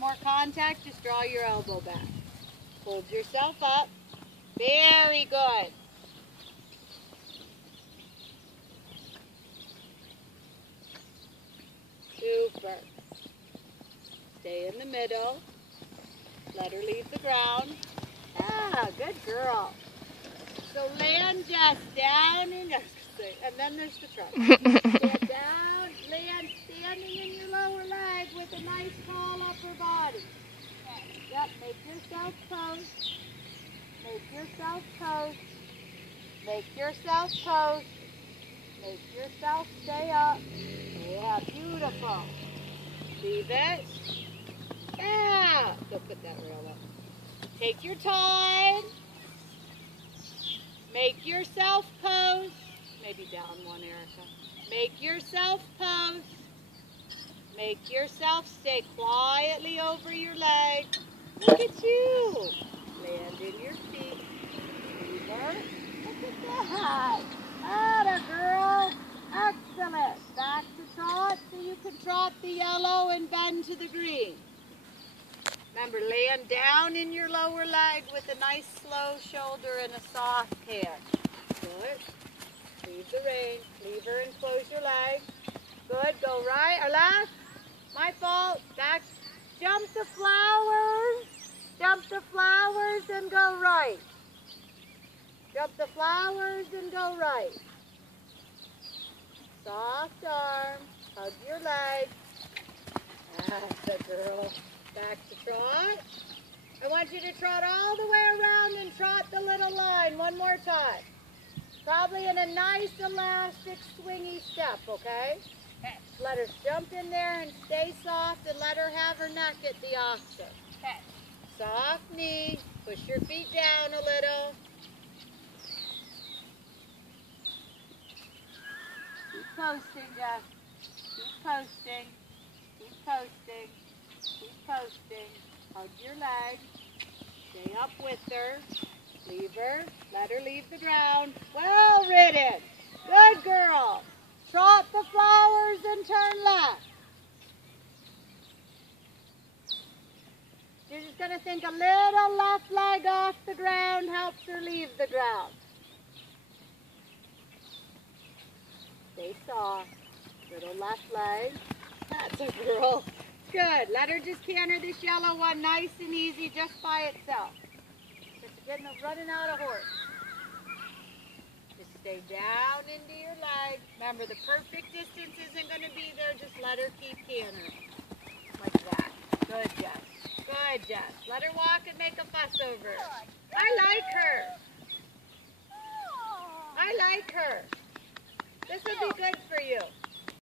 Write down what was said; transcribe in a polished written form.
more contact, just draw your elbow back. Hold yourself up. Very good. Super. Stay in the middle. Let her leave the ground. Ah, good girl. So land just down and then there's the trunk. Stand down, land standing in your lower leg with a nice tall upper body. Yep, make yourself post. Make yourself post. Make yourself post. Make yourself stay up. Yeah, beautiful. Leave it. Yeah. Go put that rail up. Take your time. Make yourself post. Maybe down one, Erica. Make yourself post. Make yourself stay quietly over your leg. Look at you. Land in your feet. Lever. Look at that. Atta girl. Excellent. Back to trot so you can trot the yellow and bend to the green. Remember, land down in your lower leg with a nice slow shoulder and a soft hand. Good. Leave the rein. Leave her and close your leg. Good. Go right or left. My fault. Back. Jump the flowers. Jump the flowers and go right. Jump the flowers and go right. Soft arm. Hug your leg. That's a girl. Back to trot. I want you to trot all the way around and trot the little line one more time. Probably in a nice elastic swingy step, okay? Let her jump in there and stay soft and let her have her neck at the opposite. Soft knee. Push your feet down a little. Keep posting, Jeff. Keep posting. Keep posting. Keep posting. Hug your leg. Stay up with her. Leave her. Let her leave the ground. Well ridden. Good girl. Trot the flowers and turn left. You're just going to think a little left leg off the ground helps her leave the ground. Stay soft. Little left leg. That's a girl. Good. Let her just canter this yellow one nice and easy just by itself. Just getting running out of horse. Just stay down into your leg. Remember, the perfect distance isn't going to be there. Just let her keep cantering. Like that. Good, Jess. Good, Jess. Let her walk and make a fuss over her. I like her. I like her. This will be good for you.